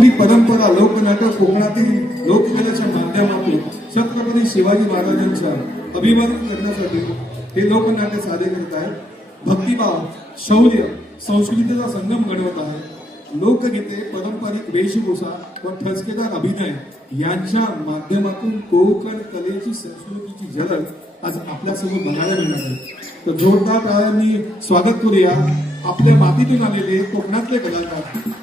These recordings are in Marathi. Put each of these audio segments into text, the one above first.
आपली परंपरा लोकनाटक कोकणातील लोककलेच्या माध्यमातून छत्रपती शिवाजी महाराजांच्या अभिमान करण्यासाठी हे लोकनाट्य सादर करत आहेत। भक्तिभाव, शौर्य, संस्कृतीचा संगम घडवत आहे। लोकगीते, पारंपरिक वेशभूषा व ठसकेदार अभिनय यांच्या माध्यमातून कोकण कलेची संस्कृतीची झलक आज आपल्यासमोर बघायला मिळणार आहे। तर जोरदार टाळ्यांनी स्वागत करूया आपल्या मातीतून आलेले कोकणातले कलाकार।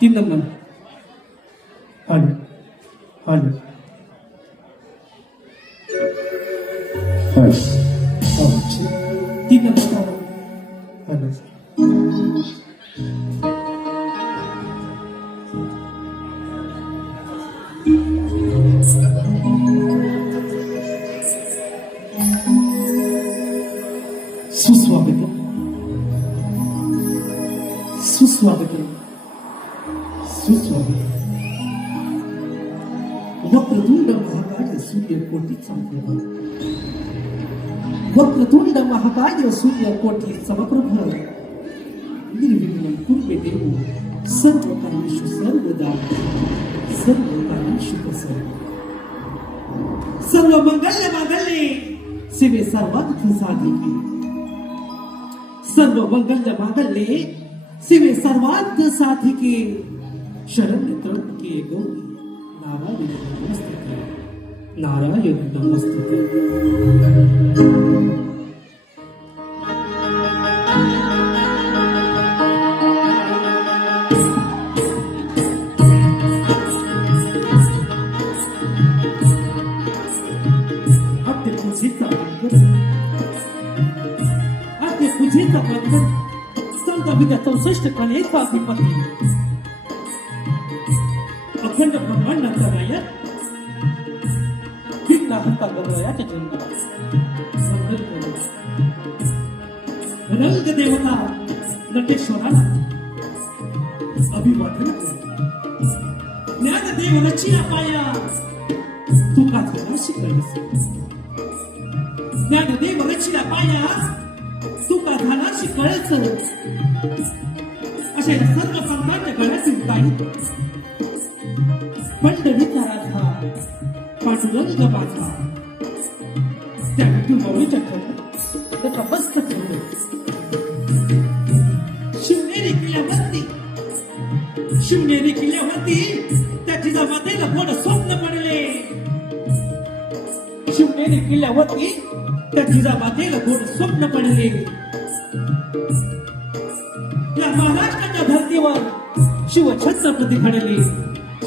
तीन नंबर तीन नंबर सुस्वागत सुस्वागत सुस्वागत। वक्रतुंड महाकाय सूर्यकोटी समप्रभ, वक्रतुंड महाकाय सूर्यकोटी समप्रभ, निर्विघ्नं कुरु मे देव सर्वकार्येषु सर्वदा, सर्वकार्येषु सर्वदा। सर्वमंगल मांगल्ये शिवे सर्वार्थ साधिके, सर्वमंगल मांगल्ये शिवे सर्वार्थ साधिके, शरण्य त्र्यंबके गौरी नारायण नमस्तुते, नारायण नमस्तुते। पूजेचा बंधन संत 64 कलेचा अधिपती, अखंड ब्रह्मांडाचा नायक, किल्ला हत्ता गवळ्याच्या जन्माला रंग देवता नटेश्वराला अभिवादन ज्ञानदेव रचिया पाया तुका झाला शिकळस, ज्ञानदेव रचिया पाया तुका झाला शिकळस। अशा या सर्व संतांच्या गळ्यातील काही पंढरीचा राधा पांडुरंग माझा, त्या विठुमाऊलीच्या ठेवलं त्याचा मस्त ठेवलं। शिवनेरी किल्ल्यावरती त्या जिजामातेला मोठं स्वप्न पडले, शिवनेरी किल्ल्यावरती त्या जिजामातेला मोठं स्वप्न पडले। या महाराष्ट्राच्या धर्तीवर शिवछत्रपती घडले,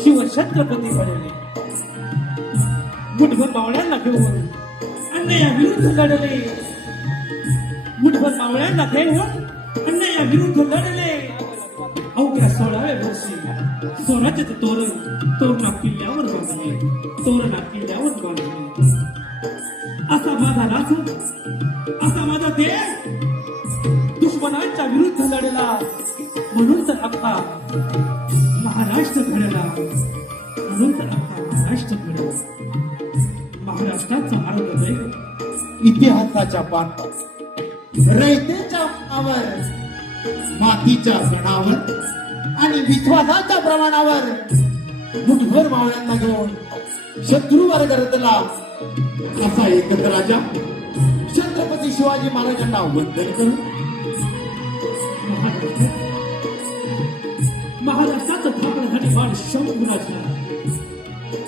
शिवछत्रपती घडले। मुठभर मावळ्यांना घेऊन अन्यायाविरुद्ध लढले, मुठभर मावळ्यांना घेऊन अन्यायाविरुद्ध लढले। अवघ्या 16व्या वर्षी स्वराज्याचं तोरण तोरणा किल्ल्यावर बांधले, तोरणा किल्ल्यावर बांधले। असा माझा राजा, असा माझा देश दुश्मनांच्या विरुद्ध लढला, म्हणून तर अख्खा महाराष्ट्र घडला, म्हणून तर अख्खा महाराष्ट्र घडव. महाराष्ट्राचा अर्धदैव. इतिहासाच्या पानावर रयतेच्या पानावर मातीच्या सणावर आणि विश्वासाच्या प्रमाणावर मुठभर मावळ्यांना घेऊन शत्रूवर गरजला असा एकच राजा छत्रपती शिवाजी महाराजांना वंदन करून महाराष्ट्राचं धाकलं धनी बाळ शंभूराजा.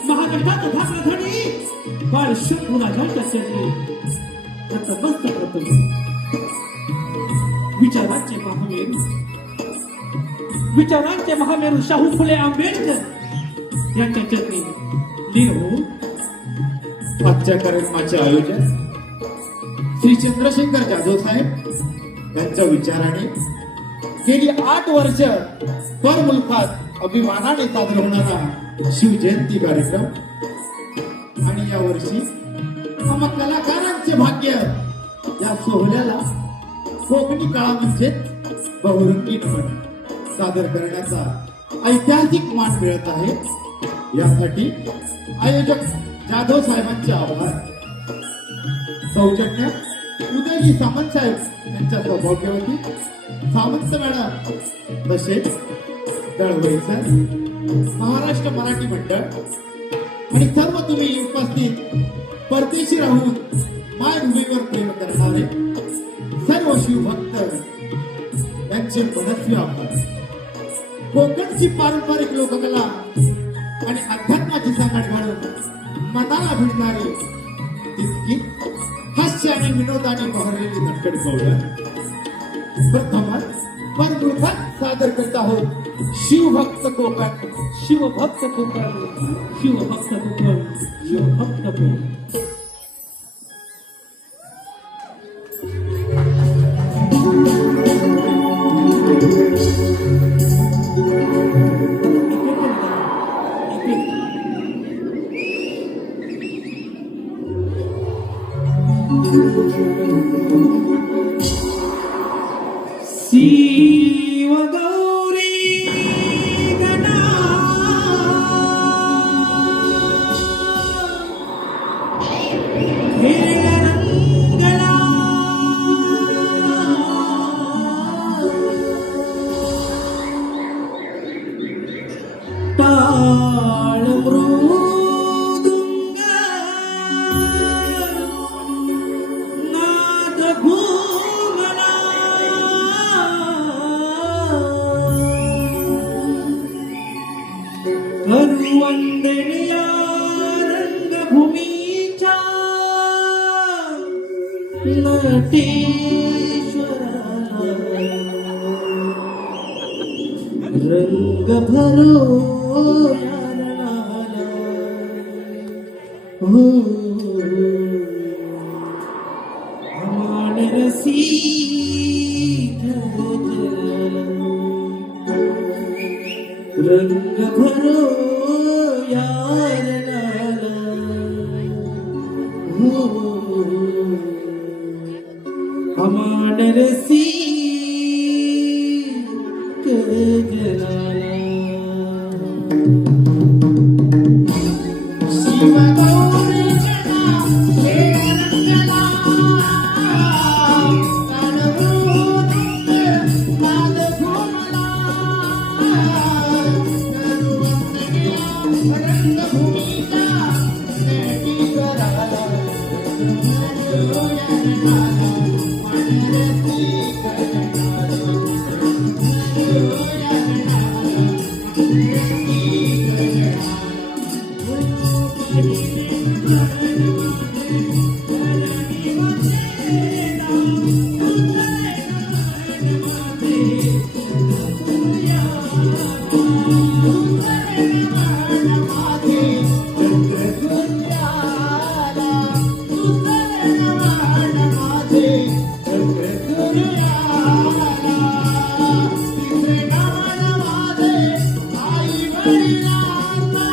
महाराष्ट्राचं धाकलं धनी बाळ शंभूराजांच्या चरणी नतमस्तक होतो. विचारांचे महामेरू शाहू फुले आंबेडकर यांच्या चरणी लीन होऊन आजच्या कार्यक्रमाचे आयोजन श्री चंद्रशेखर जाधव साहेब यांच्या विचाराने गेली 8 वर्ष पर मुलखात अभिमानाने साजरा होणारा शिवजयंती कार्यक्रम आणि या वर्षी आम्हा कलाकारांचे भाग्य या सोहळ्याला कोकणी काळा म्हणजे बहुरंगी नमन सादर करण्याचा ऐतिहासिक मान मिळत आहे. यासाठी आयोजक जाधव साहेबांचे आभार. सौजन्य उदयजी सामंत साहेब यांच्या सौभाग्यवती सावंत मॅडम तसेच दळवई सर, महाराष्ट्र मराठी मंडळ आणि सर्व तुम्ही उपस्थित परदेशी राहून मायभूमीवर प्रेम करणारे सर्व शिवभक्त यांचे मनस्वी आभार. कोकणची पारंपरिक लोककला आणि अध्यात्माची सांगड घालून मनाला भिडणारी तितकी हास्य आणि विनोदाने बहरलेली नटकट गौरव प्रथमच परमुखात सादर करत आहोत शिवभक्त कोकण. शिवभक्त कोकण. शिवभक्त कोकण. शिवभक्त कोकण. शिव गौरी गणा खेळ रंगला टाळ मृदुंग नाद घुमला करुवंदनिया रंगभूमीच्या नटेश्वराला रंग भरो यारणाला. हो अमान रसिक रंग भरो यार लाला. हो अमान रसिक जलाला. शिव गौरी गणा खेळ रंगला टाळ मृदुंग नाद घुमला रंगभूमीचा नटीश्वराला आई वडिलांना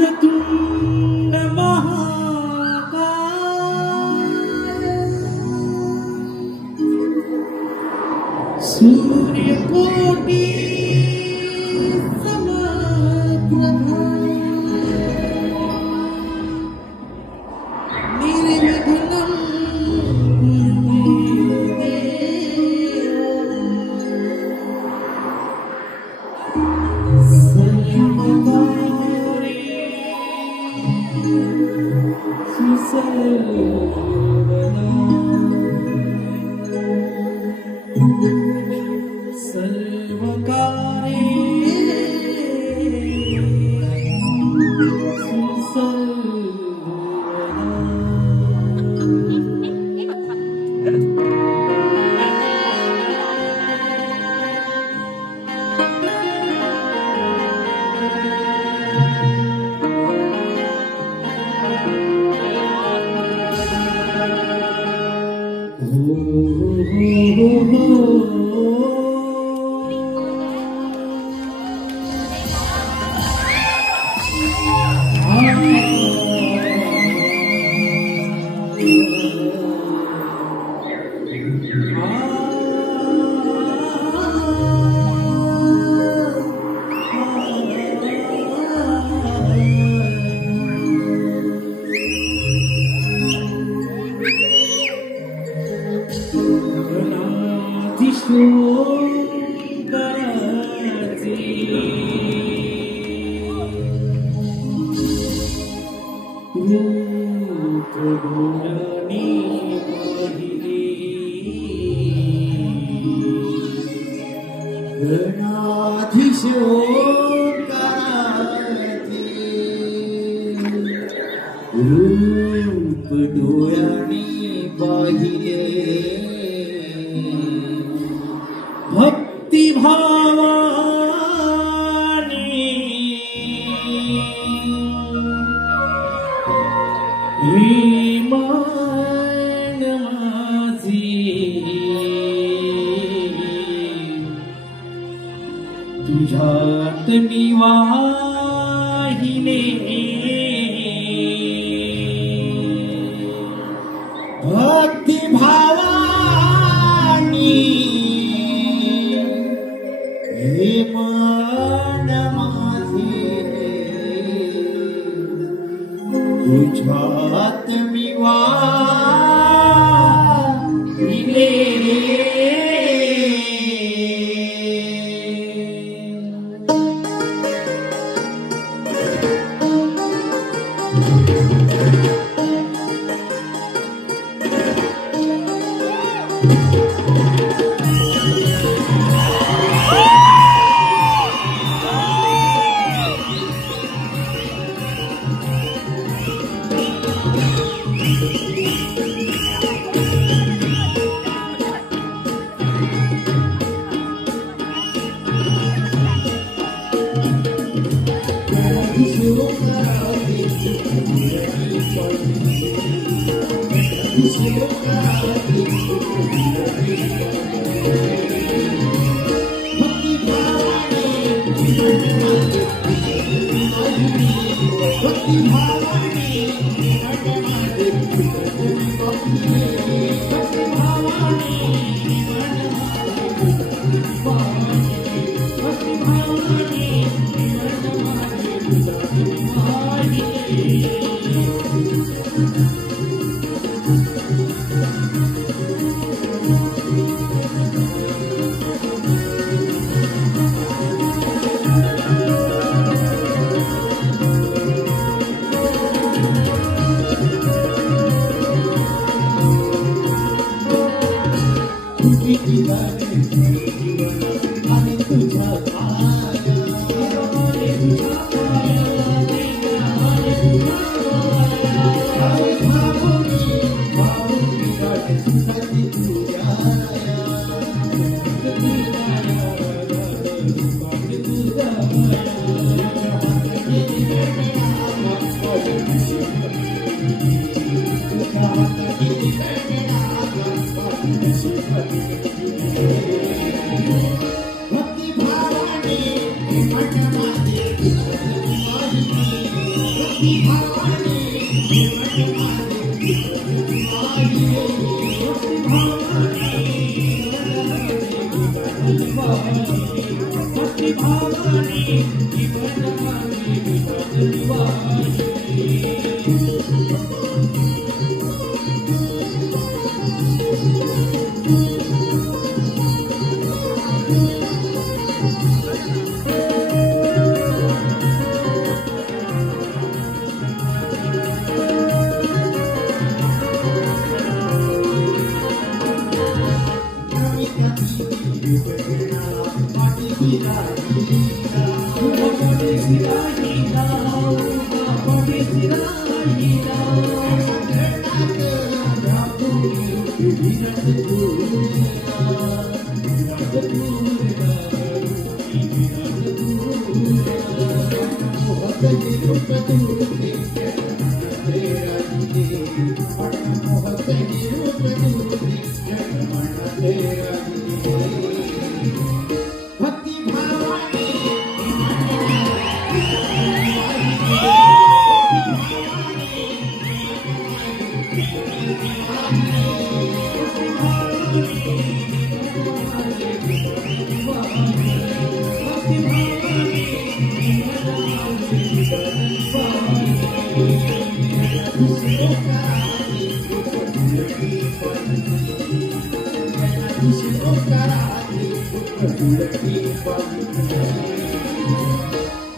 वक्रतुंड महाकाय सूर्यकोटि समप्रभा निर्विघ्नं रूप डोळ्याने पाहिले गणाधीश ओंकाराचे रूप डोळ्याने पाहिले भक्तिभावाने हे मन माझे तुझ्यात मी वाहिले भक्तिभावानी हे मन माझे तुझ्यात मी वाहिले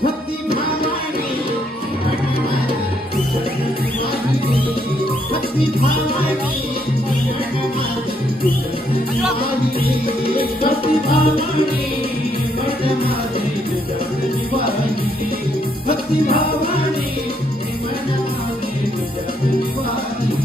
भक्ती भावानी भक्ती भावानी मन माझे भक्ती भावानी मन माझे तुझ्यात वाहिली भक्ती भावानी मन माझे तुझ्यात वाहिली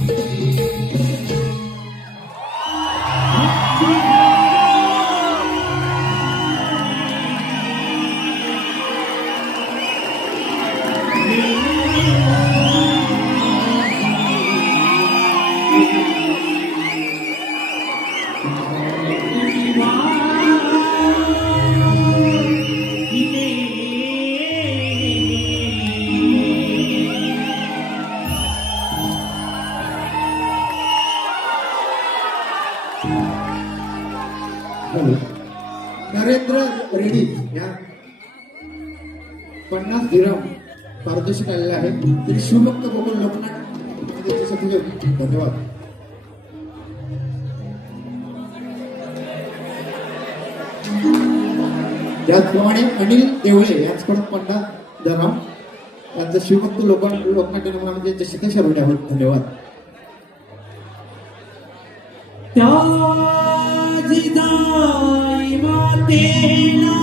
नरेंद्र रेड्डी या 50 दिरम पारितोषिक आलेले आहे तरी शिवभक्त गोकुळ लोकनाट्य त्याच्यासाठी धन्यवाद. त्याचप्रमाणे अनिल देवळे यांच्याकडून 50 दिरम यांचं शिवभक्त लोकनाट्य निर्माण जसे ते सर्व धन्यवाद. त्या जिजाई मातेला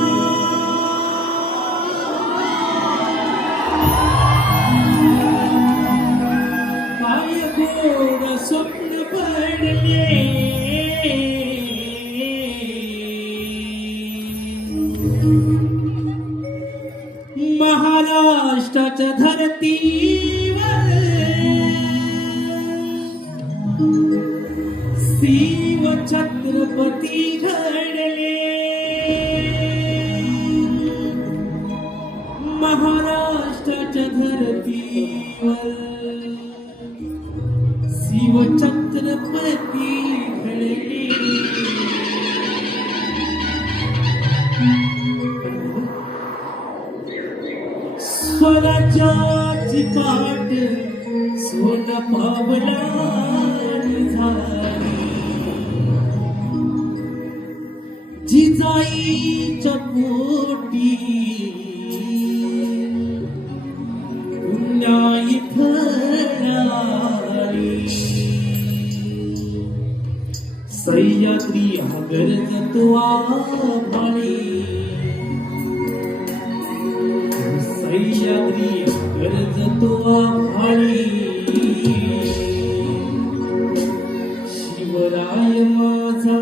काय गोड स्वप्न पडले महाराष्ट्राच्या धरतीवर शिव छत्रपती घडले महाराष्ट्राच्या धरतीवर शिव छत्रपती घडले. स्वराज्याची पाठ सोन पावलानी झाली जिजाईच्या पोटी पुण्याई फळाली सह्याद्री गरजत्वा भाळी सह्याद्री गरजत्वा भाळी शिवराय माझा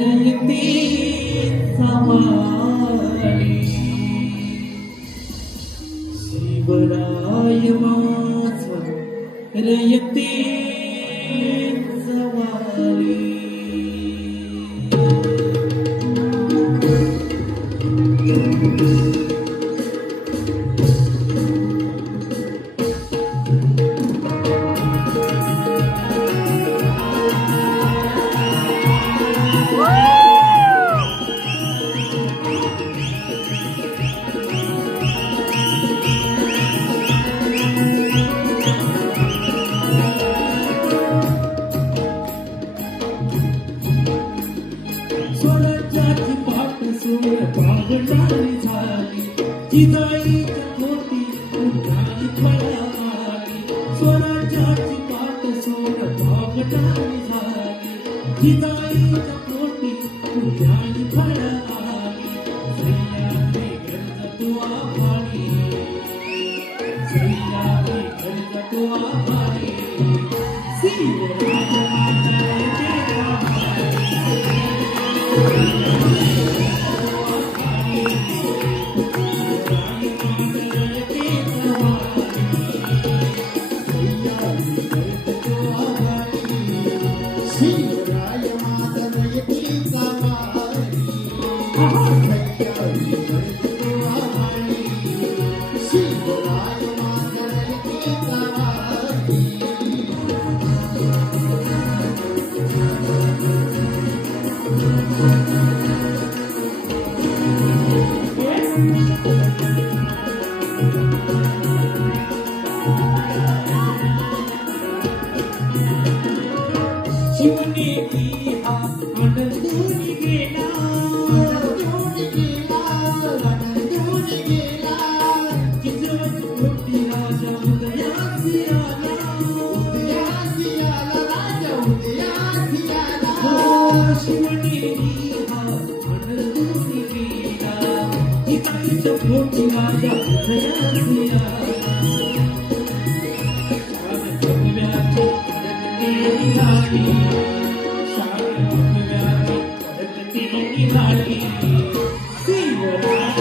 रयतेचा वाली शिवराय माझा रयतेचा वाली. स्वराज्याची पाठ सोड पावलानी झाली जिजाईच्या पोटी पुण्याई फळाली स्वराज्याची पाठ सोड पावलानी झाली जिजाईच्या पोटी पुण्याई फळाली सह्याद्री गरजत्वा भाळी सह्याद्री गरजत्वा भाळी शिवराय माझा रयतेचा शिवराय माझा रयतेचा वारी शिवराय माझा रयतेचा वारी फुलाच्या हृदयात भगव्याची फडकती निघाली, शाल भगव्याची फडकती निघाली. शिवराया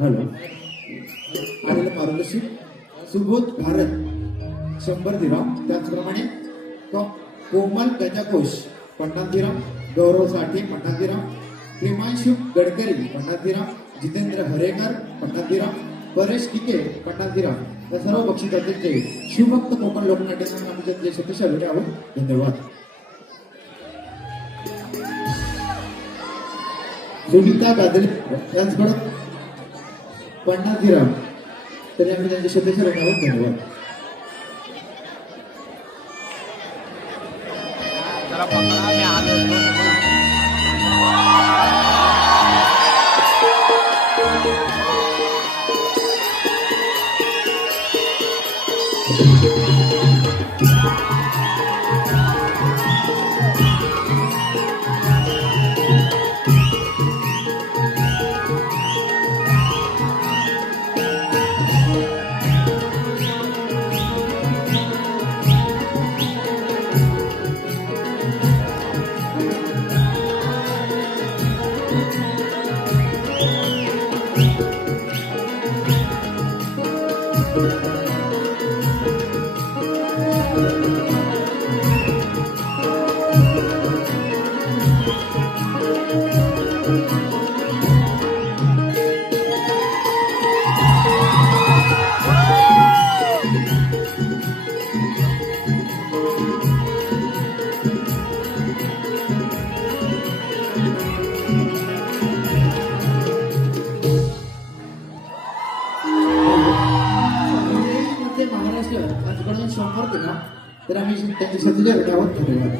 हॅलो आलेलं पारितोषिक सुबोध भारत 100 दिराम. त्याचप्रमाणे कोमल गजघोष 50 दिराम, गौरव साठे 50 दिराम, प्रेमांशु गडकरी 50 दिराम, जितेंद्र हरेकर 50 दिराम, परेश किके 50 दिराम. या सर्व बक्षिसाचे शिवभक्त कोकण लोकनाट्य संघाचे सतीश आलेले आहोत. धन्यवाद. सुनीता गादरे यांच्याकडे 50 दिराम. तरी आम्ही त्यांचे सतीश आलेले आहोत. धन्यवाद. महाराष्ट्र त्यांच्याकडून 100 दिराम. तर आम्ही त्यांचे सतीश आलेले आहोत. धन्यवाद.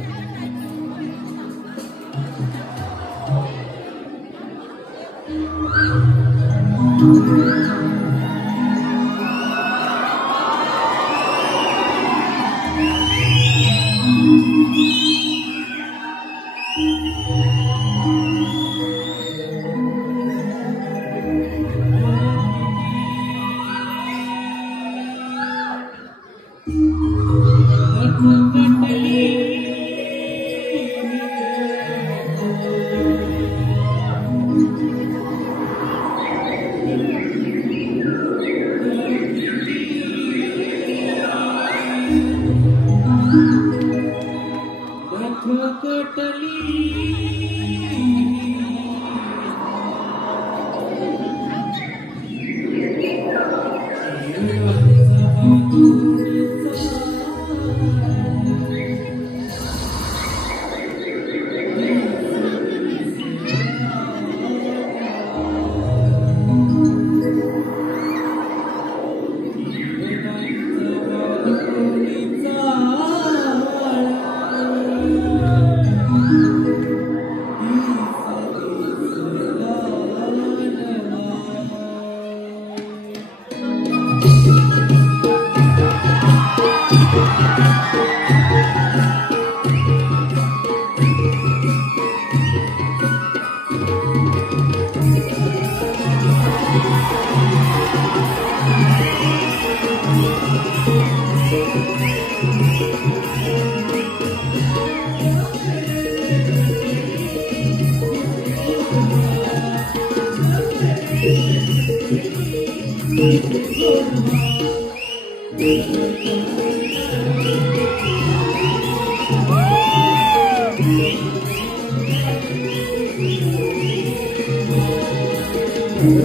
हॅलो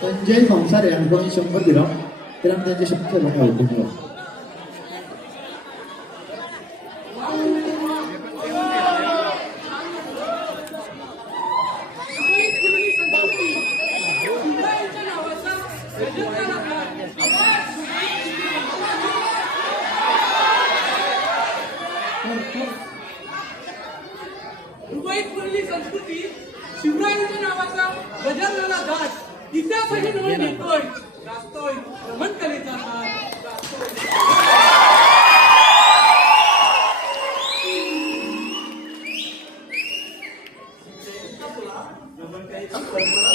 संजय संसार यांनी 100 दिला तर आम्ही त्यांचे शब्द धन्यवाद. रुबाईत बोलली संस्कृती शिवरायांच्या नावाचा गजाननाला घाट इतिहासही नोंद घेतोय गाजतोय रमण कलेचा हात गाजतोय. रमण कलेची परंपरा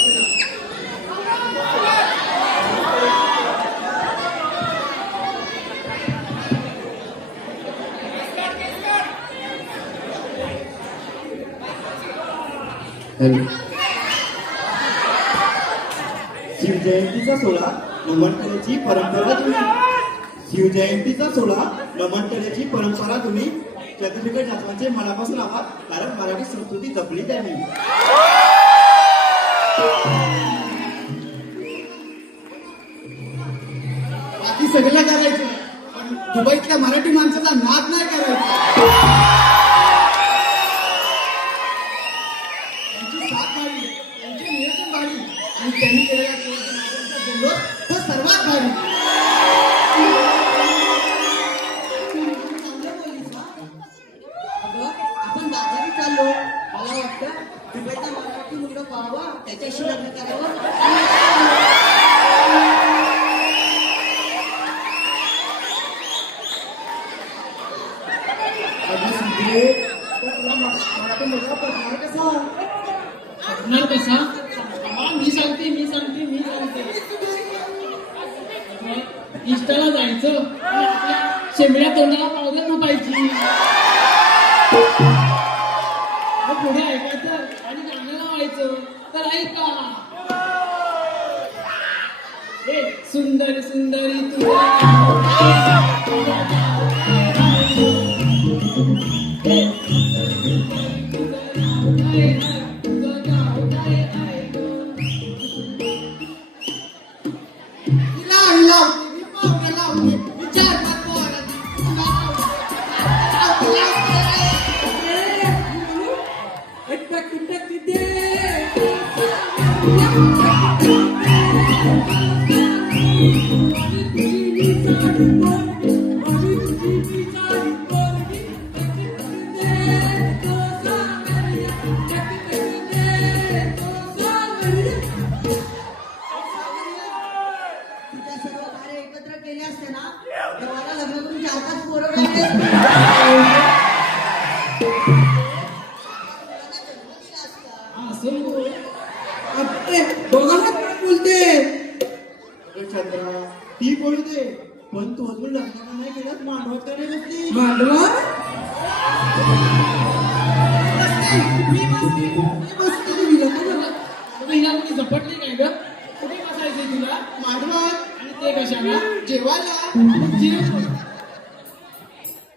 शिवजयंतीचा सोहळा नमन कलेची परंपरा तुम्ही शिवजयंतीचा सोहळा नमन कलेची परंपरा तुम्ही चंद्रशेखर जाधवांचे मनापासून आभार कारण मराठी संस्कृती जपली त्यांनी. बाकी सगळं करायचं पण दुबईतल्या मराठी माणसाचा नाद नाही करायचा. त्यांची साथ भारी, त्यांचे नियोजन भारी आणि त्यांनी केलेल्या जल्लोष तो सर्वात भारी. आपण बाजारी चाललो मला वाटतं दुबईचा मराठी मुलगा पाहावा त्याच्याशी लग्न करावं. मराठी मुलगा पडणार कसा? पटणार कसा? मी सांगते इष्टाला जायचं आणि आपल्या शेंबड्या तोंडाला पावडर झोपायची. मग पुढे ऐकायचं आणि गाणं लावायचं. तर ऐका, हे सुंदर सुंदरी तुझं नाव काय? तुझं नाव काय? हे सुंदर सुंदरी तुझं नाव काय? तुझं नाव काय आहे गं? लावली लावली मी पावडर लावली मी 4-5 पोरांनी तुला लावली. तुझ्या सर्व कार्य एकत्र केले असते ना तेव्हा लग्न करून 4-5 पोरं राहिले असते. दोघांना काय बोलते? अगं चंद्रा ती बोलू दे, पण तू अजून लग्न नाही केलं, मांडवत का नाही बसली? मांडवा महिला कोणी झपटली काय ग? कुठे बसायचंय तुला? मांडवात. आणि ते कशाला? जेवायला. जेवण.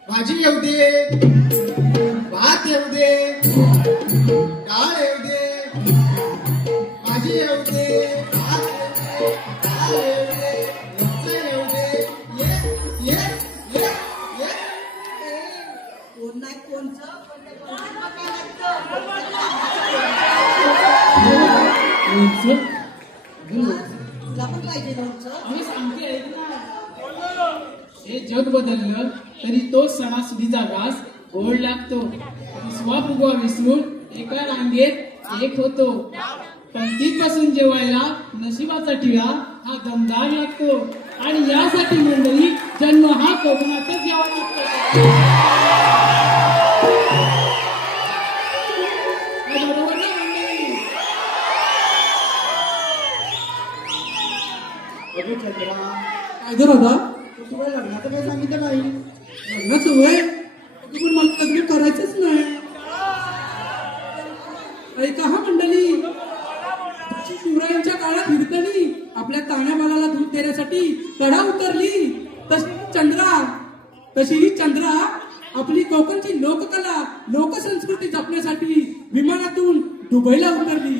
भाजी येऊ दे, भात येऊ दे, डाळ येऊ दे, भाजी येऊ दे, भात येऊ दे, डाळ येऊ दे, लोणचं येऊ दे. ये ये ये ये. कोण नाही कोणचं पण ते कोणाला काय लागतं? लोणचं? तुला पण पाहिजे लोणचं? आम्ही सांगते ऐक ना. हे जग बदललं तरी तो सणासुदीचा घास गोड लागतो. स्वफुगवा विसरून एका रांगेत एक होतो. पंक्तीत बसून जेवायला नशिबाचा टिळा हा दमदार लागतो. आणि यासाठी मंडळी जन्म हा कोकणातच यावा लागतो. काय बरोबर ना मंडळी? अगं चंद्रा काय जर होता तुला लग्नाचं काय सांगितलं नाही? लग्नाचं वय तू पण मला लग्न करायचंच नाही. ऐका हा मंडळी, जशी शिवरायांच्या काळात हिरकणी आपल्या ताण्या बाळाला दूध देण्यासाठी कडा उतरली, तशी ही चंद्रा आपली कोकणची लोककला लोकसंस्कृती जपण्यासाठी विमानातून दुबईला उतरली.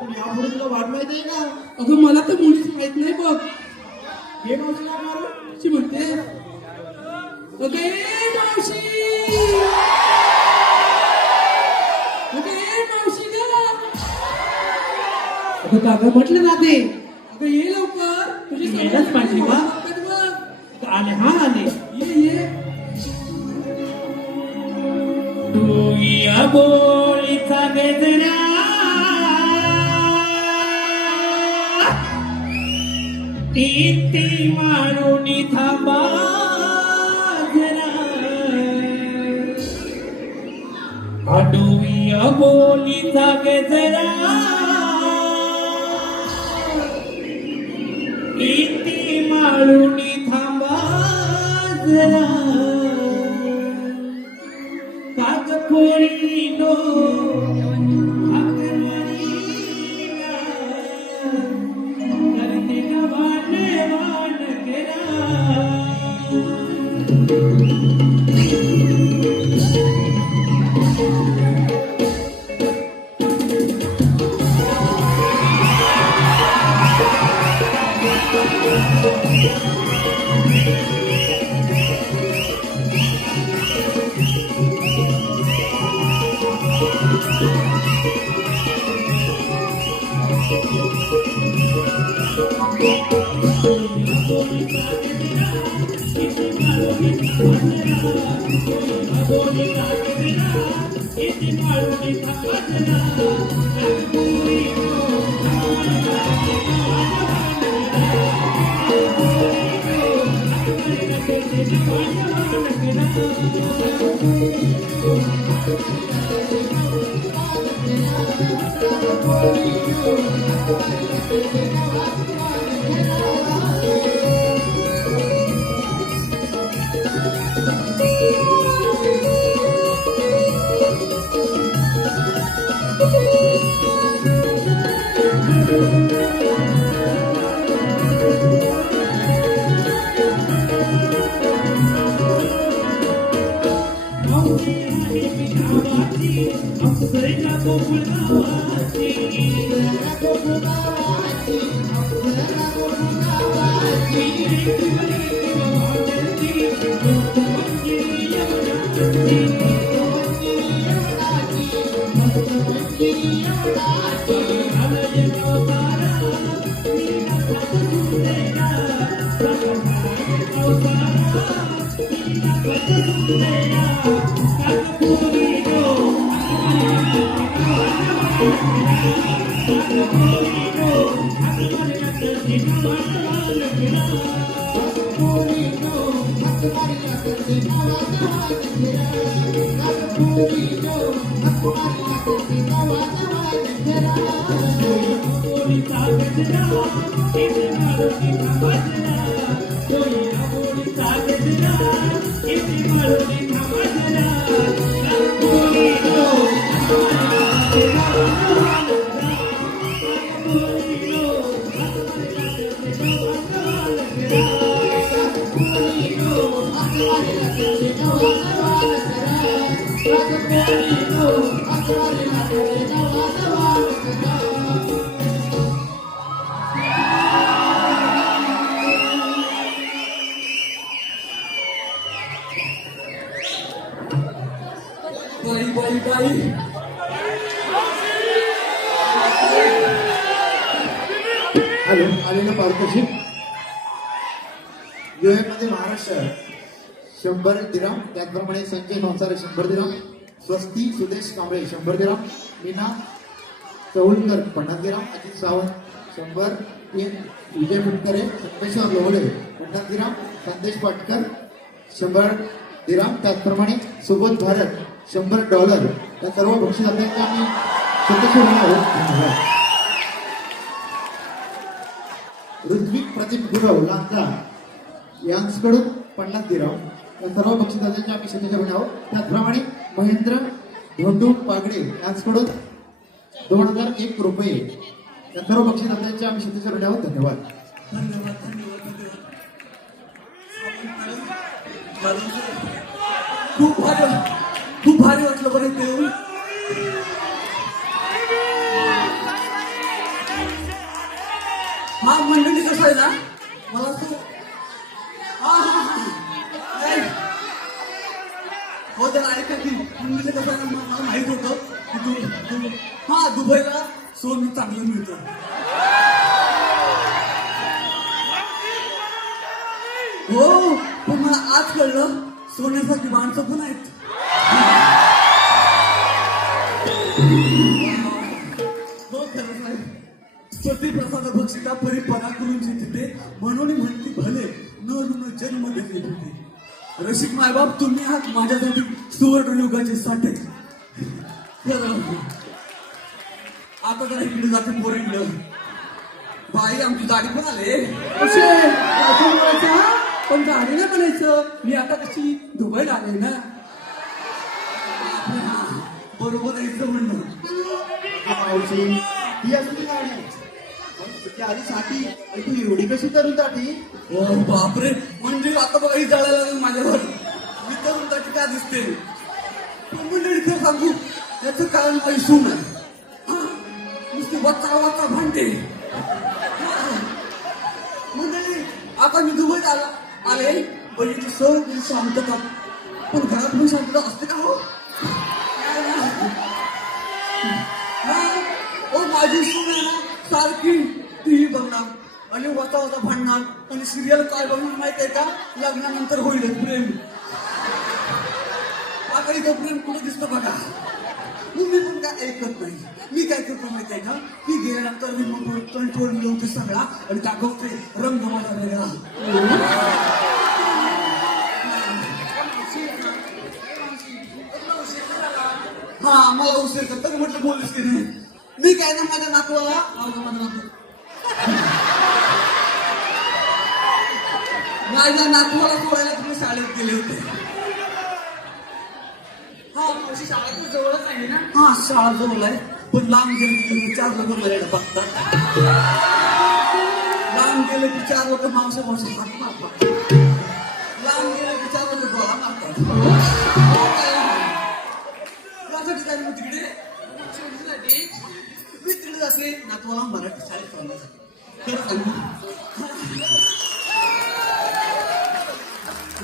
पण यापुढे तुला वाट माहिती आहे का? अगं मला तर मुळीच माहित नाही बघ. हे मावशी काय मारू? अशी म्हणते, अगं ए मावशी, अगं ए मावशी ग. अगं काका म्हटलं ना ते, अगं ये लवकर तुझी यायलाच पाहिजे का? आले हा आले. ये तू या बोलीचा गजरा इथे मारून थांबा जरा. आडूया बोलीचा गजरा इथे मारून थांबा जरा. कागपोरीनो करते वाने वान केरा. Thank you. बाई बाई बाई हॅलो आलेलं पारितोषिक मध्ये महाराष्ट्र 100 दिराम, त्याचप्रमाणे Sanjay भावसारे 100 dirham, Swasti Sudesh Kamble 100 dirham, Meena Chaulkar 50 dirham, Ajit Sawant 100, विजय फुटकरे, संपेश्वर लोहले 50 दिराम, संदेश पाटकर 100 दिराम, त्याचप्रमाणे सुबोध भारत $100. या सर्व बक्षिसांचा आम्ही सदस्य होणार आहोत. धन्यवाद. ऋत्विक प्रदीप गुरव लांजा यांच्याकडून 50 दिराम, या सर्व बक्षिसांचे आम्ही सदस्य होणार आहोत. त्याचप्रमाणे महेंद्र धोंडू पागडे यांच्याकडून $2001. या सर्व बक्षिसांचे आम्ही सदस्य होणार आहोत. धन्यवाद. धन्यवाद धन्यवाद धन्यवाद. खूप भारी वाटलं बरं ते येऊन. हा मंडळी कसं आहे ना, मला तो नाही. हो त्याला ऐका की मंडळी कसं आहे ना, मला माहित होतं की दुबईला सोनं चांगलं मिळतं. हो पण मला आज कळलं सोन्यासारखी माणसं पण आहेत. हो खरंच आहे. सती प्रसाद बक्षिता परी पराकुलूंची तिथे म्हणून म्हणती भले न ऋण जन्म देते तिथे. रसिक मायबाप तुम्ही आहात माझ्यासाठी सुवर्ण युगाचे साठे. आता जरा इकडे जाते पोरीकडं. बाई आमची गाडी पण आले. पण गाडीला म्हणायचं मी आता कशी दुबईला आले ना. बरोबर यायचं म्हणणं. मावशी ती असली गाडी ती आधी साठी आणि तू एवढी कशी तरुण साठी? ओ बापरे, म्हणजे आता बघा ही जाळायला लागेल माझ्यावर. मी तरुण ताटी का दिसते? पण मंडळी खरं सांगू याचं कारण पैसून आहे. नुसते वाचा वाचा भांडते. मंडळी आता मी दुबईत आले बघितली सर शांतता, पण घरात पण शांतता असते का हो? ओ माझी सून आहे ना सारखी टीव्ही बघणार आणि वाचा वाचा भांडणार आणि सिरियल काय बघणार माहित आहे का? लग्नानंतर होईल प्रेम. आता इथं प्रेम कुठं दिसतं बघा. मी पण काय ऐकत नाही. मी काय करतो माहिती आहे का? मी गेल्यानंतर मी मग कंट्रोल मिळवते सगळा आणि दाखवते रंग मला वेगळा. हा मला उशीर करतात म्हटलं बोलूच की नाही. मी काय ना माझ्या नातवाला नाव का माझं नातू माझ्या नातवाला सोडायला तुम्ही शाळेत गेले होते. हा मावशी शाळा तर जवळच आहे ना. हा शाळा जवळ आहे पण लांब गेले की 4 लोक मला बघतात. लांब गेले की 4 लोक मावशी मावशी हात मारतात. लांब गेले की 4 लोक डोळा मारतात. यासाठी काय मी तिकडे शेवटीसाठी मी तिकडे जाते नातवाला मराठी शाळेत सोडण्यासाठी. खरं सांगू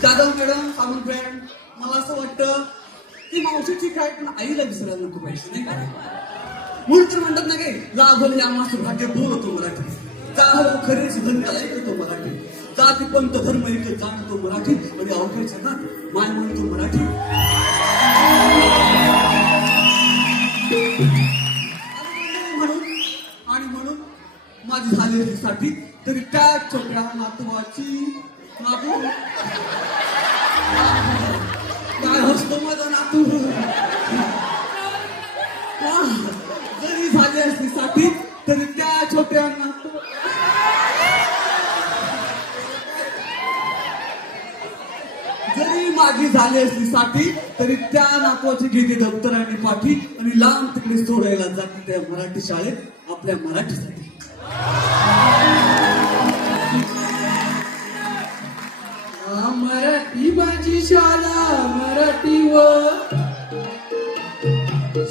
जाधव मॅडम सावंत मॅडम मला असं वाटतं की मावशी ठीक आहे पण आईला विसरायला नको पाहिजे नाही का. म्हणून तर म्हणतात ना काही लाभल या मास्टर भाग्य बोलतो मराठी जाहल खरेच धन्य ऐकतो मराठी जाती पंत धर्म एक जाणतो मराठी आणि अवघ्याच्या ना माय म्हणतो मराठी. म्हणून माझी झालेली साठी तरी त्या छोट्या नातवाची नातू काय हसतो माझा नातू जरी झाली असली साठी तरी त्या छोट्या नातू जरी माझी झाली असली साठी तरी त्या नातवाची घेते दप्तर आणि पाठी आणि लांब तिकडे सोडायला जाते त्या मराठी शाळेत आपल्या मराठीसाठी. मराठी माझी शाळा मराठी व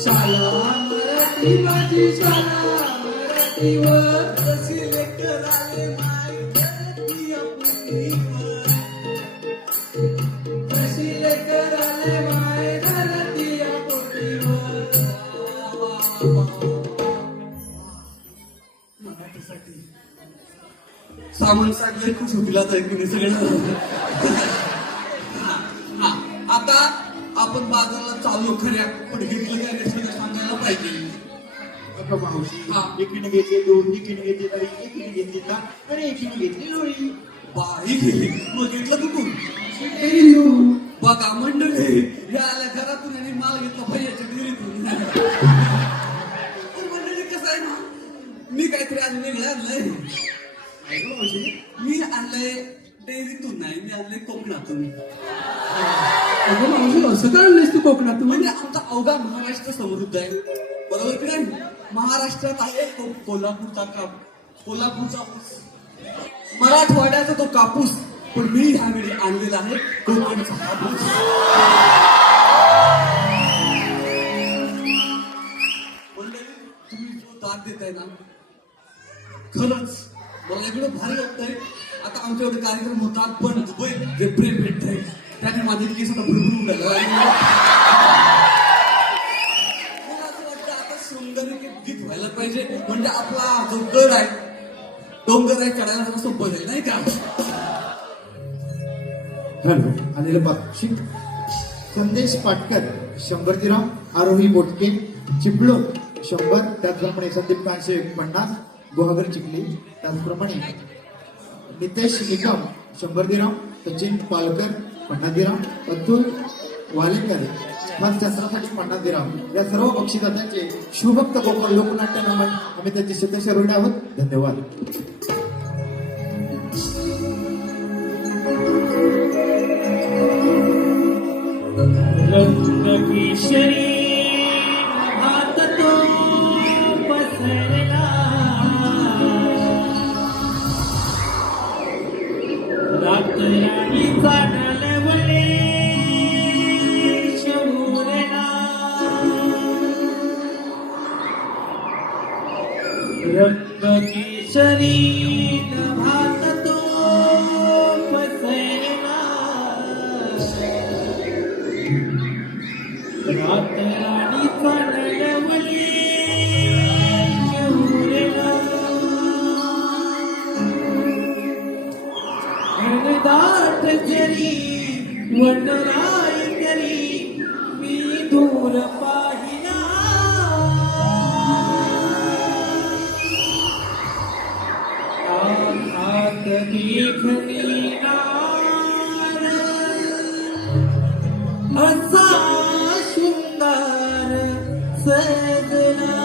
शाळा मराठी माझी शाळा मराठी व कशी लेकर आले माय धरती आपलीवर. कशी लेकर आले माय धरती पोटीवर. मराठीसाठी सामान सागर खुश होतील आता ऐकून सगळं. आता आपण बाजाराला चाललो खऱ्या पण घेतलं काय नाही सगळं सांगायला पाहिजे. मावशी हा. एकीने घेतले 2 एकीने घेतले तरी एकीने घेतली का आणि एकीने घेतली लोळी. बाई गेली मग घेतलं कुठून बघा मंडळी या आल्या घरातून आणि माल घेतला भैयाच्या डेअरीतून. मंडळी कसं आहे ना मी काहीतरी आज वेगळं आणलंय. मी आणलंय डेअरीतून नाही मी आणलंय कोकणातून. अगं मावशी असं काय आणलंयस तू कोकणातून? म्हणजे आमचा अवघा महाराष्ट्र समृद्ध आहे बरोबर की नाही. महाराष्ट्रात आहे कोल्हापूरचा कोल्हापूरचा ऊस मराठवाड्याचा तो कापूस पण मी ह्यावेळी आणलेला आहे कोकणचा हापूस. मंडळी तुम्ही जो दाद देताय ना खरंच मला एवढं भारी वाटतंय. आता आमच्या एवढे कार्यक्रम होतात पण जे प्रेम भेटतंय त्याने माझे केस आता भरभरून उडाला. मला असं वाटतं आता सुंदर गीत व्हायला पाहिजे म्हणजे आपला जो गड आहे डोंगर आहे चढायला जरा सोपं जाईल नाही का. हॅलो अनिल बक्षी संदेश पाटकर 100 दिराम आरोही बोटके चिपळूण 100 त्याचप्रमाणे संदीप कांशे 50 गुहागर चिखली त्याचप्रमाणे नितेश निकम 100 दिराम सचिन पालकर 50 दिराम अतुल वालेकर शास्त्रासाठी 50 दिराम या सर्व बक्षीदारांचे शिवभक्त गोपाळ लोकनाट्य नमन आम्ही त्यांचे सदस्य ऋणी आहोत. धन्यवाद. रंगकेशरी हात तो पसरला रातराणी चालवले शौर्यला रंगकेशरी भात तो पसरला रातराणी चालवले शौर्यला दाट जरी वनराय करी मी दूर पाहिला हात देखणीला असा सुंदर सजना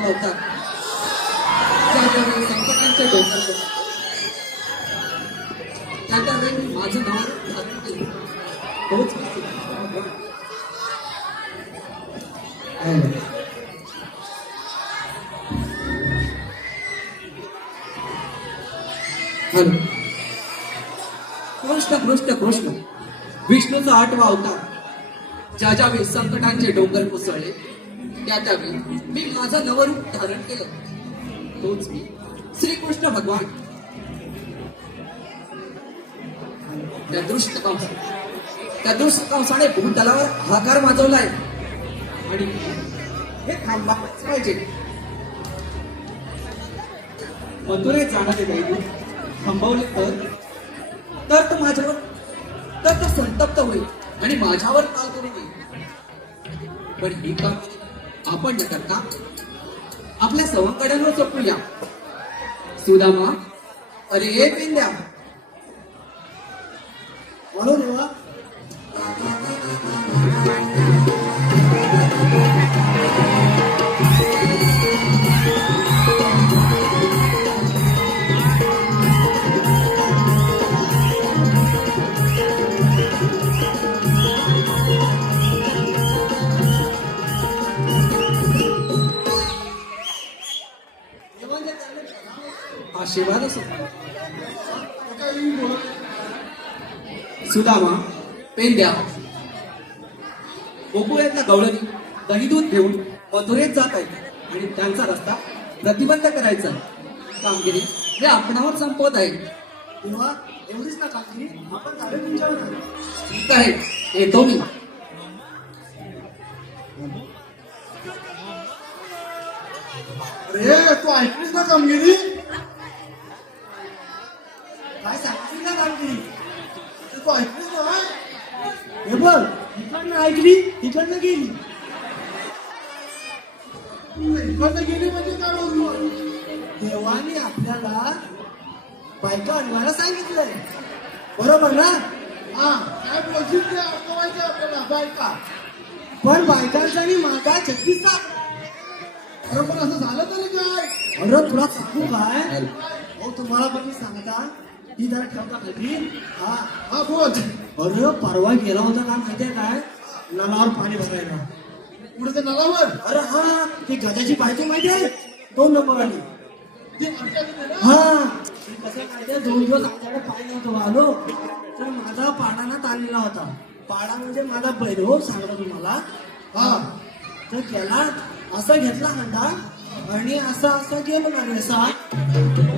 वावतात ज्या त्यावेळी संकटांचे डोक्यात त्या त्यावेळी मी माझं नाव धारण केलं तोच मी श्रीकृष्ण भगवान. हॅलो कृष्ण कृष्ण कृष्ण विष्णूचा आठवा अवतार ज्या ज्यावेळी संकटांचे डोंगर कोसळले त्या त्यावेळी मी माझं नवरूप धारण केलं तोच मी श्रीकृष्ण भगवान. त्या दृष्ट कंसाने भूतलावर हाकार माजवलाय आणि हे थांबायच पाहिजे. मथुरेत जाणारे दैवत थांबवले तर तो माझ्यावर तर तो संतप्त होईल आणि माझ्यावर काल करू नये. पण ही काम आपण न करता आपल्या सवंगड्यांवर सोपूया. सुदामा अरे पेंद्या म्हणून देवा आशीर्वाद असो. सुदामा पेंद्या गोकुळातल्या गवळणी दहीदूध घेऊन मथुरेत जात आहेत आणि त्यांचा रस्ता प्रतिबंध करायचा कामगिरी हे आपणावर संपवत आहे. तेव्हा एवढीच ना कामगिरी आपण झाले तुमच्यावर. ठीक आहे येतो मी. अरे तू ऐकलीस ना कामगिरी काय सांगितली ना कामगिरी तू ऐकलीस ना. हे बघ इकडनं ऐकली इकडनं गेली इकडनं गेली म्हणजे काय बोलतो. देवाने आपल्याला बायका आणवायला सांगितलंय बरोबर ना. हा काय बोलशील ते अडकवायचं आपल्याला बायका पण बायकांचा आणि माझा 36 अरे पण असं झालं तरी काय. अरे तुला सांगू काय हो तुम्हाला पण मी सांगता ती जरा ठेवता खाली. हा हा बोल. अरे परवा गेला होता का माहितीये काय नलावर पाणी भरायला. पुढे ते नलावर अरे हा ती गजाची बायको माहितीये 2 नंबर आली. हा कसं माहितीये 2 दिवस आमच्याकडे पाणी नव्हतं आलो तर माझा पाडानात आलेला होता. पाडा म्हणजे माझा बैल हो सांगतो तुम्हाला. हा तर त्याला असं घेतला हंडा आणि असं गेलो ना रेसा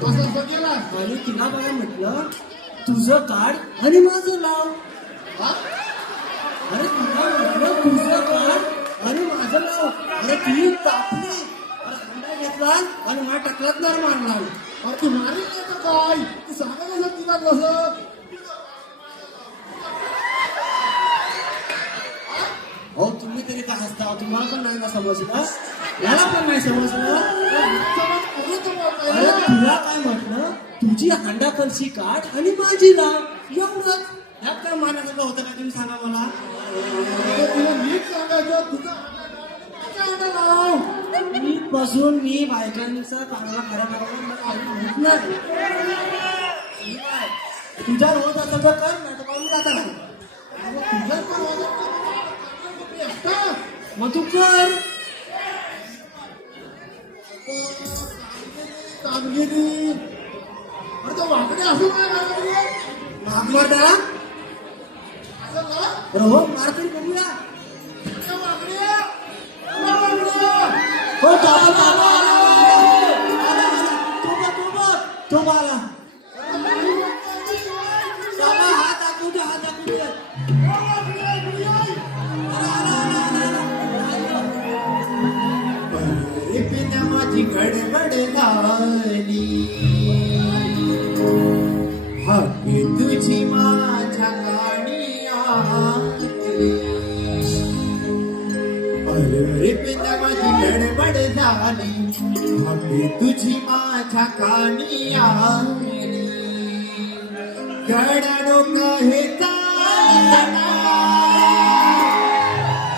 असं गेला आणि तिला काय म्हटलं तुझं काढ आणि माझं लाव. अरे तुला म्हटलं तुझं काढ आणि माझं लाव. अरे ती तापली हंडा घेतला आणि माझ्या टकलात नाही मारला. अरे तू मारी नाही काय तू सांगा कसं तिला कसं. हो तुम्ही तरी काय हसता तुम्हाला पण नाही ना समजलं याला पण नाही समजलं. अरे तुला काय म्हटलं तुझी हांडा कलशी काढ आणि माझी लाव एवढंच. ह्यात काय मानायचं होतं का तुम्ही सांगा मला. नीट सांगायचं तुझा नीट बसून मी बायकांचा चांगला खरा नाही तुझ्या रोज असं तर कर नाही तर करून जाता तुझ्या मग तू कर कामगिरी. अरे तो वाकडे असं काय माग मार त्याला हो मारतरी करूया. हो तो बाला हात दाखवू दे हात दाखवू दे. माझी गडबड लाली हाके तुझी माझ्या गाणीया. अरे पिता माझी गडबड झाली हाके तुझी माझ्या कानिया. गडा डोका हे चालना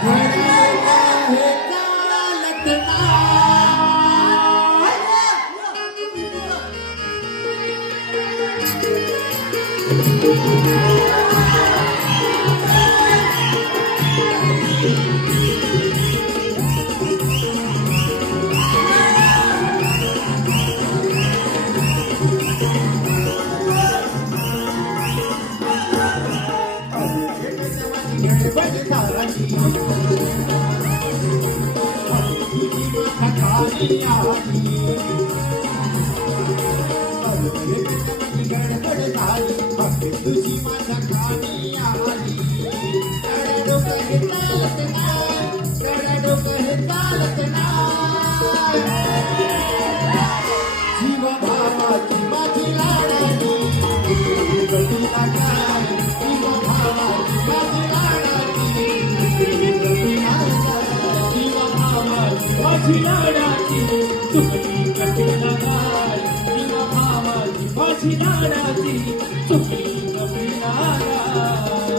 गडा डोका हे चालतना माझी लाडाची चुकली कपिला गाय जीवा भावाची माझी लाडाची चुकली कपिला गाय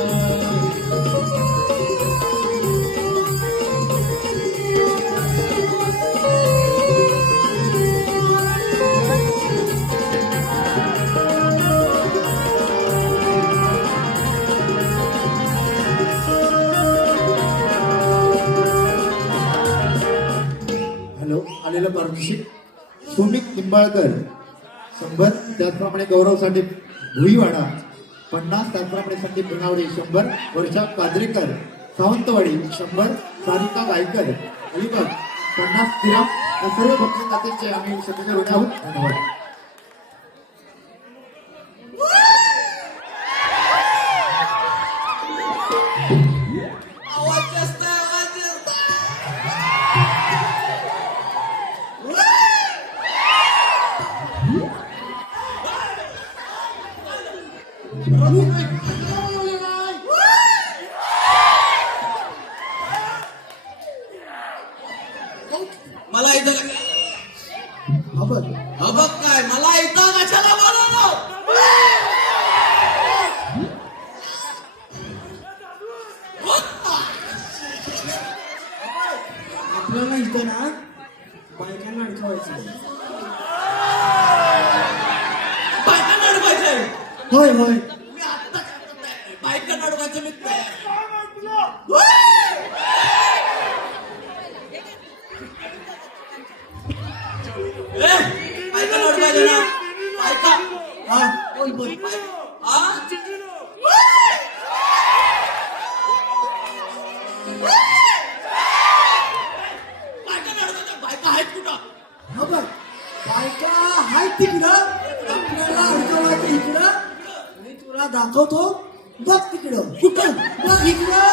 हॅलो आलेलं पारितोषिक सुमित निंबाळकर 100, त्याचप्रमाणे गौरवसाठी भुईवाडा 50, त्याचप्रमाणे संदीप बनावडे 100, वर्षा काजरेकर सावंतवाडी 100, सारिका गायकर अलिबाग 50 श्रीराम या सर्व भक्तांचे आम्ही शुभेच्छा देत आहोत. धन्यवाद. मला इथं बघ काय मला इथं कशाला बोलवलं आपल्याला इथं ना बायकांना अडकवायचं. बायकांना अडवायचंय होय होय मी आत्ता बायकांना अडवायचं मी तयार बायकांना अडवायचं ना बायका हा बोल बोल. बायका आहेत कुठं हा बघ बायका आहेत तिकडं आपल्याला अडकवायचं इकडं मी तुला दाखवतो. बघ तिकडं कुठं बघ इकडं.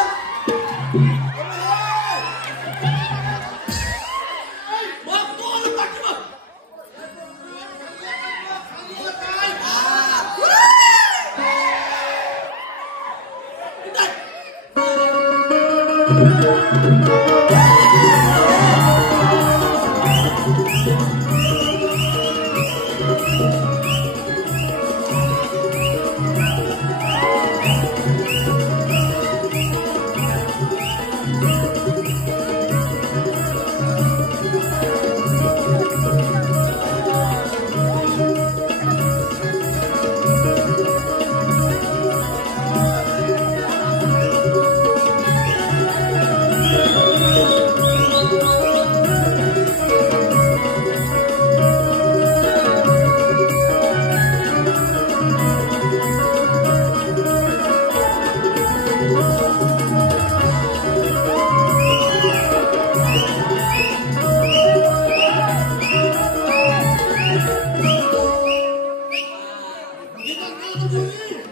मग तू पाठीमाग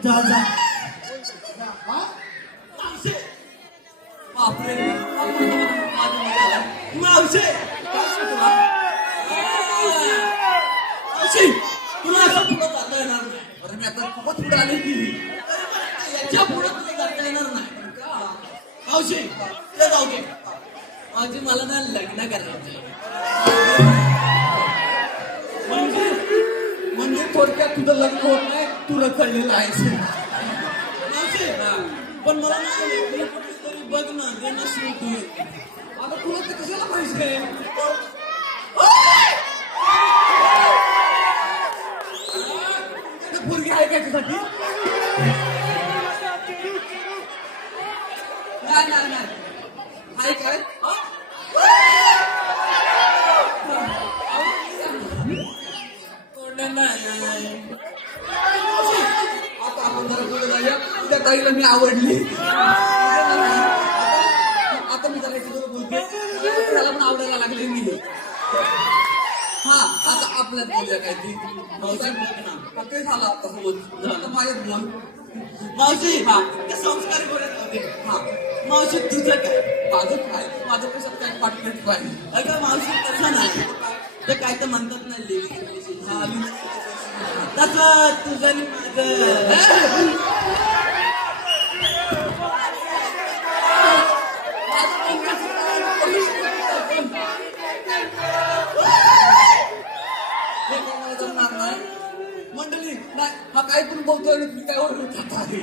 जा जा मावशे बापरे माझ्या आला मावशे मावशी तुला असं पुढं जाता येणार नाही. अरे मी आता खूपच पुढे आली की याच्या पुढे तुला जाता येणार नाही का मावशी ते जाऊ दे माझी मला ना लग्न करायचं म्हणजे थोडक्यात तुझं लग्न होत नाही तू रखडलेलं आहेस मावशी पण मला ना तरी बघ ना दे ना तू आता तुला ते कशाला पाहिजे पोरगी आहे का याच्यासाठी नाही हाय काय हा? नाही आता आपण जरा पुढे जाऊया उद्या ताईला मी आवडली आता मी जरा याच्याबरोबर बोलते त्याला पण आवडायला लागले मी हा आता आपल्यात बोलूया काय ती ते झालं आता सोबत झालं माझ्यात बोल मावशी हा ते संस्कारी बोलत होते हा मावशी तुझं काय माझं कशात काय पाठवत पाहिजे अगं मावशी तसं नाही ते काय तर म्हणतात ना लेडीज हा तसं तुझं आणि मंडळी नाही हा काय पण बोलतोय आणि तुम्ही काय ओरडत आहे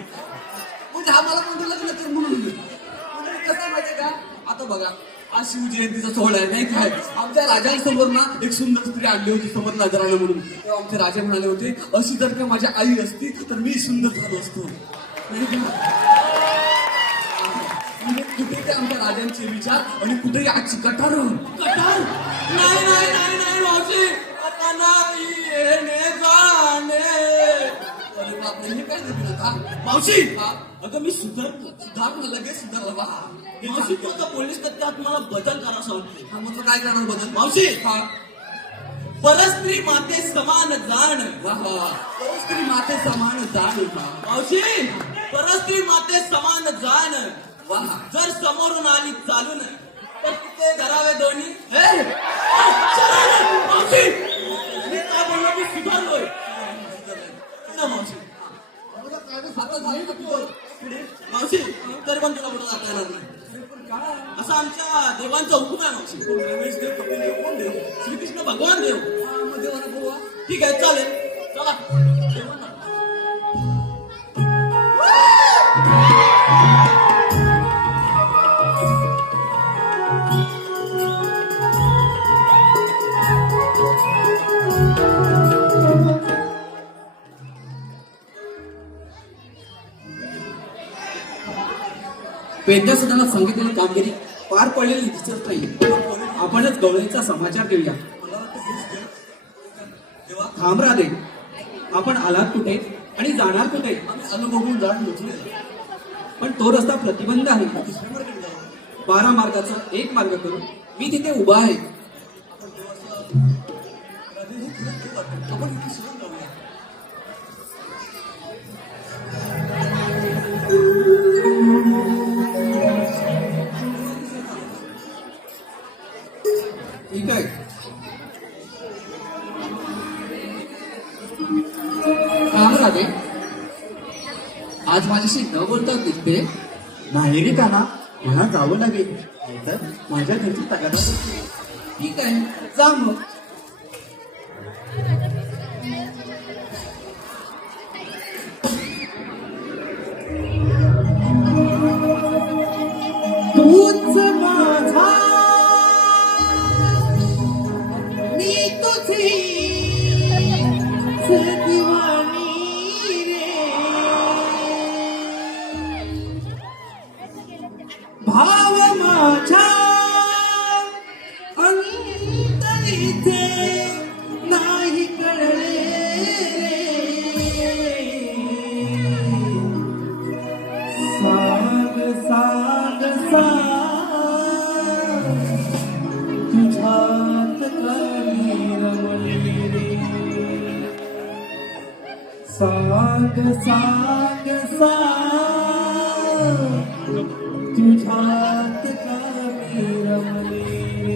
म्हणजे हा मला म्हणतो लग्न कर म्हणून मंडळी कसं आहे माहितीये का आता बघा आज शिवजयंतीचा सोहळा आहे नाही काय आमच्या राजांसमोर ना एक सुंदर स्त्री आणली होती समोर नजराला म्हणून तेव्हा आमचे राजे म्हणाले होते अशी जर का माझ्या आई असती तर मी सुंदर झालो असतो नाही का म्हणजे कुठे ते आमच्या राजांचे विचार आणि कुठे आजची कटार कटार नाही नाही नाही नाही मावशी आता नाही येणे जाणे अरे बापरे हे काय झालं आता मावशी अगं मी सुधारणं लगेच सुधारलं बा मावशी तू आता पोलीस त्यात मला बदल करा सांग हा मग काय करणार बदल मावशी हा परस्त्री माते समान जाण परस्त्री माते समान जाण मावशी परस्त्री माते समान जाण जर समोरून आली चालून तर तिथे धरावे दोन्ही मावशी मी काय बोललो मी सुधारलोय मावशी आता झाली का तू पुढे मावशी तरी पण तुला पुढे जाता येणार नाही असं आमच्या देवांचा हुकूम आहे मावशी रमेश देव कपिल देव कोण देव श्रीकृष्ण भगवान देव देवाला बोलवा ठीक आहे चालेल चला पेद्यासुद्धा सांगितलेली कामगिरी पार पडलेली दिसत नाही आपणच गवळीचा समाचार घेऊया थांब राधे आपण आलात कुठे आणि जाणार कुठे आम्ही अनुभवून जाण मोजले पण तो रस्ता प्रतिबंध आहे 12 मार्गाचा एक मार्ग करून मी तिथे उभा आहे आपण इथे सहज जाऊया ठीक आहे थांब राधे आज माझ्याशी न बोलता दिसते नाही रे काना मला जावं लागेल तर माझ्या घरची तक्रार ठीक आहे जा मग तूच माझा मी तुझी दिवाणी रे भाव माझ्या अंतरीचे नाही कळले सांग सांग सांग तुझ्यात कमी रमले रे सांग सांग सांग तुझ्यात कमी रमले रे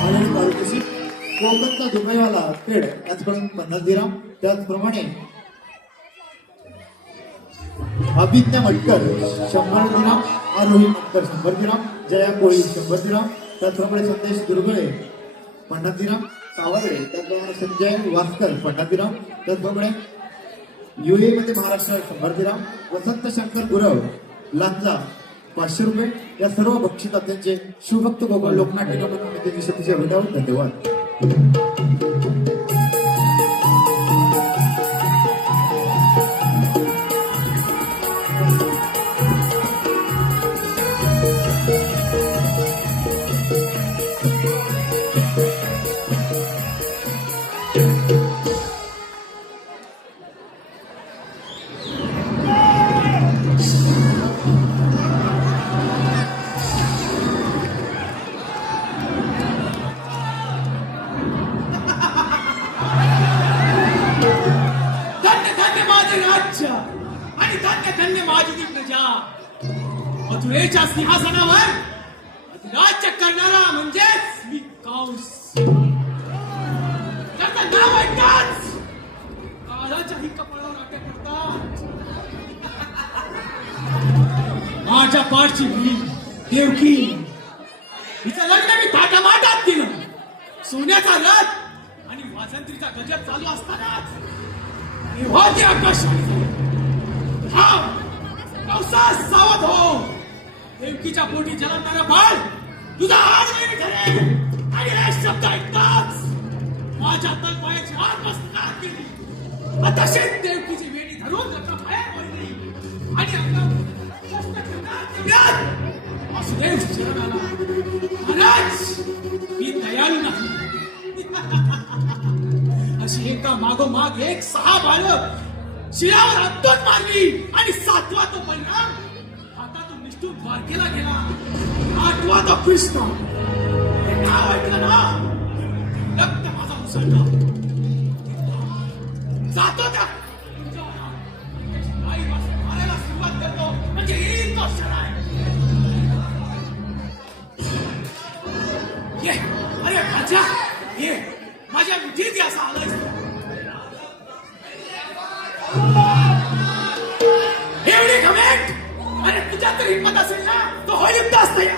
आनंद पारितोषिक कोकणचा दुबईवाला पेड त्याचकडून 50 दिराम. त्याचप्रमाणे अभिज्ञा मटकर 100 दिराम, आरोही मटकर 100 दिराम, जया कोळी 100 दिराम. त्याचप्रमाणे संदेश दुर्गळे 50 दिराम, सावरडे त्याचप्रमाणे संजय वास्कर 50 दिराम. त्याचप्रमाणे UAE मध्ये महाराष्ट्र 100 दिराम, वसंत शंकर गुरव लांजा 500 रुपये. या सर्व बक्षिसात्यांचे शिवभक्त गोपाळ लोकनाट्य मंडळाचे अतिशय धन्यवाद. धन्यवाद. धन्य धन्य माझे राज्य आणि धन्य धन्य माझी ती प्रजा. मथुरेच्या सिंहासनावर राज्य करणारा म्हणजेच मी कंस. त्याचं नाव ऐकताच काळाच्याही कपाळावर नाट्य करतात. माझ्या पाठची मी देवकी हिचं लग्न मी थाटामाटात केलं. सोन्याचा रथ आणि वाजंत्रीचा गजर चालू असतानाच होते आकाशवाणी. हा पावसात सावध हो. देवकीच्या पोटी जलणारा बाळ तुझा आडवेळी ठरेल. आणि हे शब्द ऐकताच माझ्या तलपायाची आग मस्तकात गेली. तशीच देवकीची वेणी धरून लग्न बाहेर पडली आणि कष्ट करणार तेवढ्यात वासुदेव शरण आला. महाराज मी दयाळू नाही. अशी एका मागोमाग एक 6 बाळं शिरावर हत्तून मारली आणि 7वा तो परिणाम हातातून निष्ठून द्वारकेला गेला. 8वा तो कृष्ण. हे नाव ऐकलं ना रक्त माझा उसळला. जातो त्या आई मारायला सुरुवात करतो म्हणजे येईल तो शराय. जर हिंमत असेल ना तो हो युद्ध असतं या.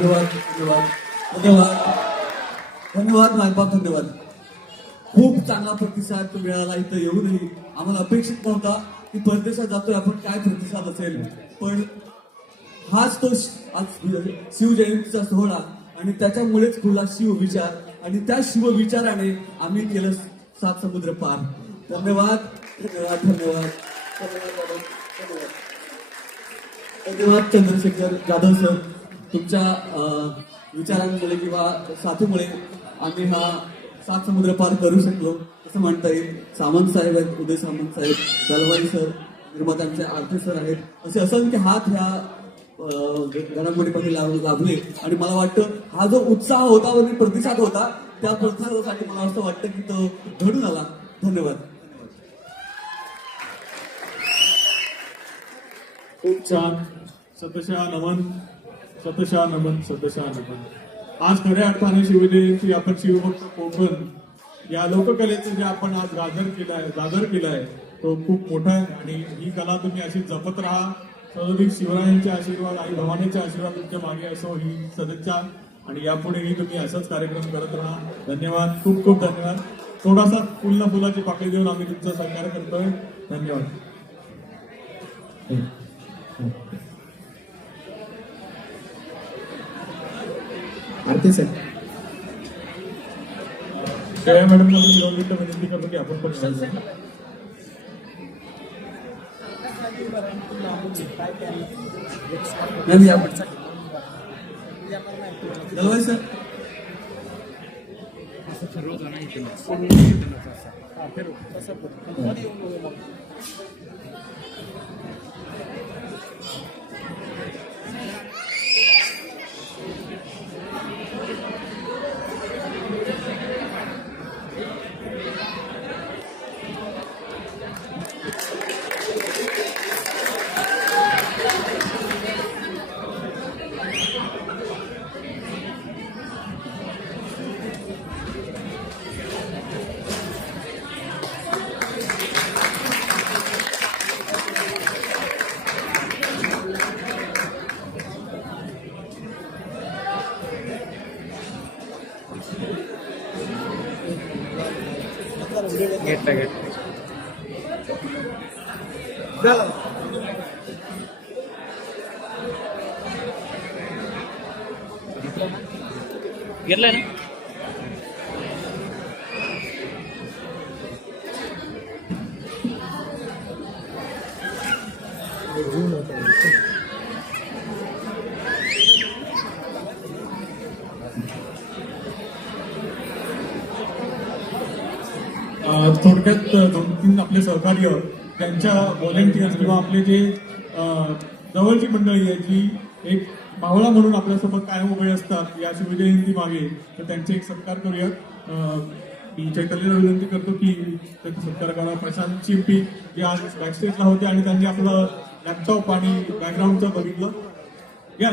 धन्यवाद धन्यवाद धन्यवाद धन्यवाद मायबाप, धन्यवाद. खूप चांगला प्रतिसाद मिळाला. इथं येऊनही आम्हाला अपेक्षित नव्हता की परदेशात जातोय आपण, काय प्रतिसाद असेल. पण हाच तो आज शिवजयंतीचा सोहळा आणि त्याच्यामुळेच खुला शिवविचार आणि त्या शिवविचाराने आम्ही केलं 7 समुद्र पार. धन्यवाद धन्यवाद धन्यवाद धन्यवाद धन्यवाद चंद्रशेखर जाधव सर. तुमच्या विचारांमुळे किंवा साथीमुळे आम्ही हा 7 समुद्र पार करू शकलो असं म्हणता येईल. सामंत साहेब आहेत, उदय सामंत साहेब, दलवाई सर, निर्मात्यांचे आरती सर आहेत. असे असंख्य हात ह्या घडामोडीमध्ये लाभले आणि मला वाटतं हा जो उत्साह होता आणि प्रतिसाद होता त्या प्रतिसादासाठी मला असं वाटतं की तो घडून आला. धन्यवाद. खूप छान. शतशः नमन, शतशः नमन, शतशः नमन. आज खऱ्या अर्थाने शिवजयंती आपण शिवभक्त कोकण या लोककलेचं जे आपण आज गाजर केलाय तो खूप मोठा आहे आणि ही कला तुम्ही अशी जपत राहा. सर्व शिवरायांचे आशीर्वाद, आई भवानीचे आशीर्वाद तुमच्या मागे असो ही सदिच्छा आणि यापुढेही तुम्ही असंच कार्यक्रम करत राहा. धन्यवाद, खूप खूप धन्यवाद. थोडासा फुलाची पाकळी देऊन आम्ही तुमचा सत्कार करतोय. धन्यवाद. आरती सर. जया मॅडम मी 2 मिनिटं विनंती करतो की आपण पण जायचं. दलवाई सर. घेतलाय ना. थोडक्यात 2-3 आपले सहकार्य त्यांच्या व्हॉलेंटियर्स किंवा आपले जे जवळची मंडळी आहे जी एक मावळा म्हणून आपल्यासोबत कायम उभे असतात या शिवजयंती मागे, तर त्यांचे एक सत्कार करूयात. मी चैतन्यला विनंती करतो की त्यांचा सत्कार करा. प्रशांत चिंपी जे आज बॅकस्टेजला होते आणि त्यांनी आपलं लॅपटॉप आणि बॅकग्राऊंडचं बघितलं. या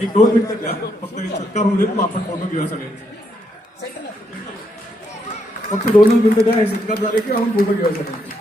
1-2 मिनिटं द्या, फक्त एक सत्कार होऊ देत, मग आपण फोटो घेऊया सगळ्यांचे. फक्त 2 मिनिटं द्या, हे सत्कार झाले की आपण फोटो घेऊया सगळ्यांचे.